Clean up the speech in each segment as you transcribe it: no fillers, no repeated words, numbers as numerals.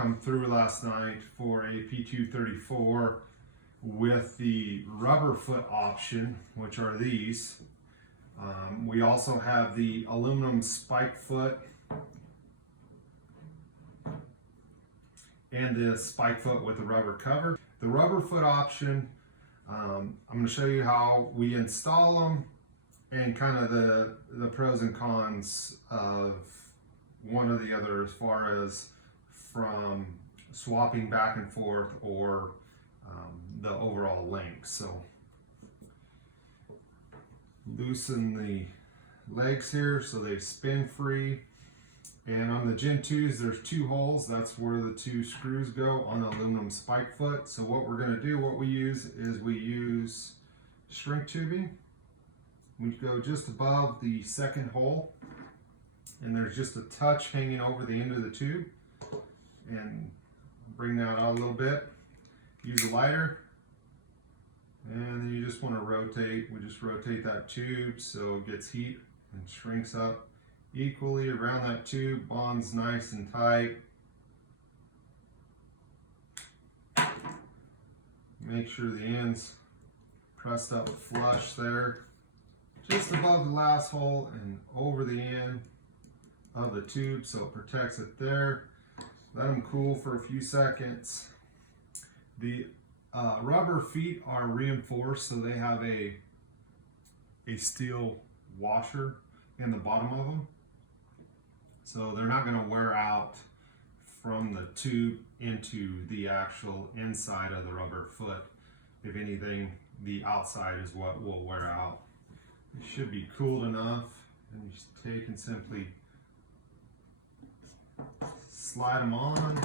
come through last night for a P234 with the rubber foot option, which are these. We also have the aluminum spike foot and the spike foot with the rubber cover. The rubber foot option, I'm going to show you how we install them and kind of the pros and cons of one or the other as far as from swapping back and forth or the overall length. So loosen the legs here so they spin free. And on the Gen 2s, there's 2 holes. That's where the 2 screws go on the aluminum spike foot. So what we're going to do, what we use is we use shrink tubing. We go just above the second hole, and there's just a touch hanging over the end of the tube. And bring that out a little bit. Use a lighter, and then you just want to rotate. We just rotate that tube so it gets heat and shrinks up equally around that tube, bonds nice and tight. Make sure the end's pressed up flush there, just above the last hole and over the end of the tube so it protects it there. Let them cool for a few seconds. The rubber feet are reinforced, so they have a steel washer in the bottom of them. So they're not going to wear out from the tube into the actual inside of the rubber foot. If anything, the outside is what will wear out. It should be cooled enough, and you just take and simply slide them on.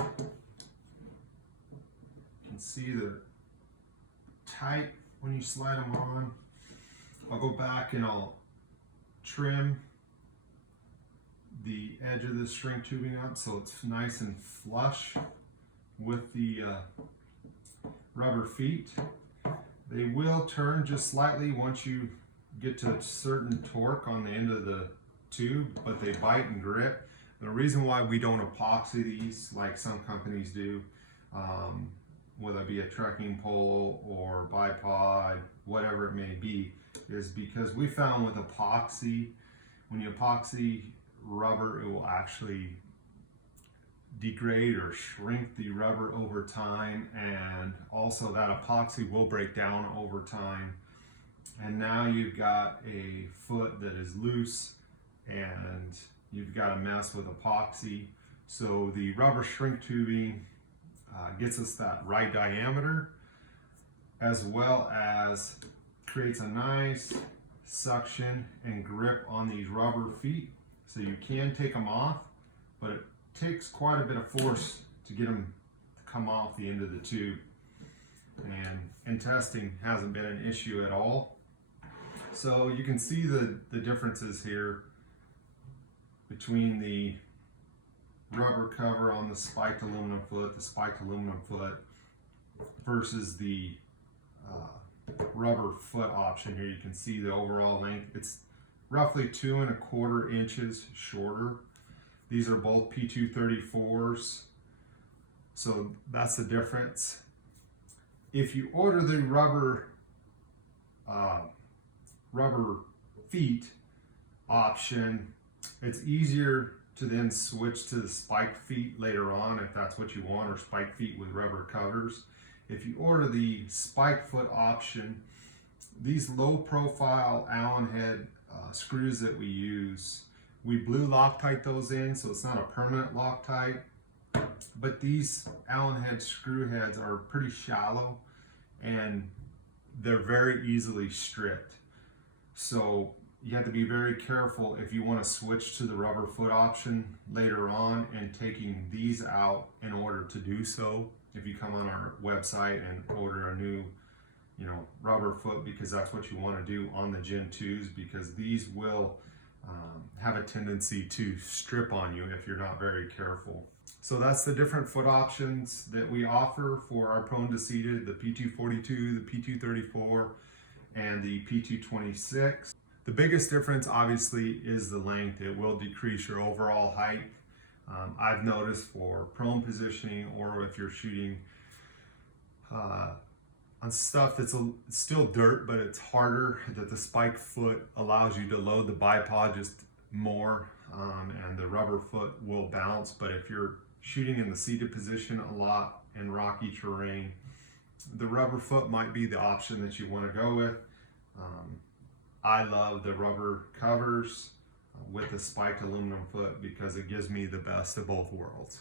You can see they're tight when you slide them on. I'll go back and I'll trim the edge of this shrink tubing up so it's nice and flush with the rubber feet. They will turn just slightly once you get to a certain torque on the end of the tube, but they bite and grip. The reason why we don't epoxy these like some companies do, whether it be a trekking pole or bipod, whatever it may be, is because we found with epoxy, when you epoxy rubber, it will actually degrade or shrink the rubber over time, and also that epoxy will break down over time. And now you've got a foot that is loose and you've got to mess with epoxy. So the rubber shrink tubing gets us that right diameter, as well as creates a nice suction and grip on these rubber feet. So you can take them off, but it takes quite a bit of force to get them to come off the end of the tube. And in testing, hasn't been an issue at all. So you can see the differences here between the rubber cover on the spiked aluminum foot, versus the rubber foot option here. You can see the overall length. It's roughly 2¼ inches shorter. These are both P234s, so that's the difference. If you order the rubber feet option, it's easier to then switch to the spiked feet later on if that's what you want, or spiked feet with rubber covers. If you order the spike foot option, these low profile Allen head screws that we use, we blue Loctite those in, so it's not a permanent Loctite, but these Allen head screw heads are pretty shallow and they're very easily stripped. So you have to be very careful if you want to switch to the rubber foot option later on and taking these out in order to do so. If you come on our website and order a new, rubber foot, because that's what you want to do on the Gen 2s, because these will have a tendency to strip on you if you're not very careful. So that's the different foot options that we offer for our prone to seated, the P242, the P234, and the P226. The biggest difference obviously is the length. It will decrease your overall height I've noticed for prone positioning, or if you're shooting on stuff that's still dirt, but it's harder, that the spike foot allows you to load the bipod just more, and the rubber foot will bounce. But if you're shooting in the seated position a lot in rocky terrain, the rubber foot might be the option that you want to go with. I love the rubber covers with the spiked aluminum foot because it gives me the best of both worlds.